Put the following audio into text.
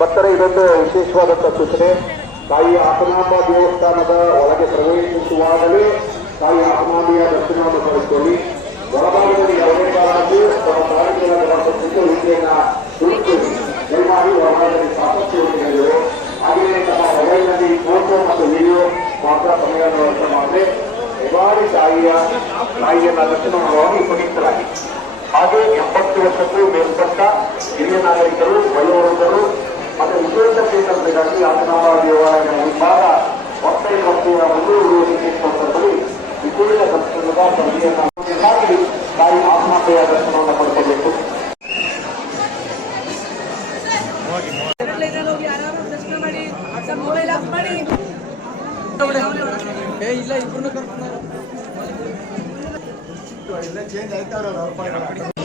ಭಕ್ತರ ಇದೊಂದು ವಿಶೇಷವಾದಂಥ ಸೂಚನೆ. ತಾಯಿ ಆತನಾಂಬ ದೇವಸ್ಥಾನದ ಒಳಗೆ ಪ್ರವೇಶಿಸುವಾಗಲೇ ತಾಯಿ ಆತನಾಂಬಿಯ ದರ್ಶನವನ್ನು ಪಡೆದುಕೊಳ್ಳಿ. ಒಳಭಾಗದಲ್ಲಿ ಯಾವುದೇ ಕಾರಣಕ್ಕೂ ತಮ್ಮ ಕಾರ್ಯಕ್ರಮಗಳ ವಿದ್ಯೆಯನ್ನ ಹುಡುಕಿ ದಯಮಾಡಿ ಒಳಭಾಗದಲ್ಲಿ ಸಾಕಷ್ಟು ಹೇಳಿದರು ಹಾಗೆಯೇ ತಮ್ಮ ಮೊಬೈಲ್ನಲ್ಲಿ ಫೋಟೋ ಮತ್ತು ವಿಡಿಯೋ ಮಾತ್ರ ಸಮಯವನ್ನು ವ್ಯರ್ಥ ಮಾಡದೆ ಹೆಬಾರಿ ತಾಯಿಯ ತಾಯಿಯನ್ನ ದರ್ಶನ ಮಾಡುವಾಗಿ ಉಪಯುಕ್ತರಾಗಿ ಹಾಗೆ ಎಂಬತ್ತು ವರ್ಷಕ್ಕೂ ಮೇಲ್ಪಟ್ಟ ಹಿರಿಯ ನಾಗರಿಕರು ವಯೋವೃದ್ಧರು ಮತ್ತು ವಿಶೇಷ ಚೇತನರಿಗಾಗಿ ಆತನಾಮ ದೇವಾಲಯದ ಮುಂಭಾಗ ಒತ್ತೈ ವಸ್ತುವಿನ ಮುನ್ನೂರು ಸಂದರ್ಭದಲ್ಲಿ ವಿಶೇಷ ಸಂಸ್ಕೃತದ ಹಾಕಿ ತಾಯಿ ಆತ್ಮಹತ್ಯೆಯ ದರ್ಶನವನ್ನು ಪಡ್ಕೋಬೇಕು ಇಲ್ಲ ಇಬ್ಬರನ್ನ ಕರ್ಕೊಂಡು ಇಲ್ಲ ಚೇಂಜ್ ಚೇಂಜ್ ಆಯ್ತಾವ್ರಲ್ಲ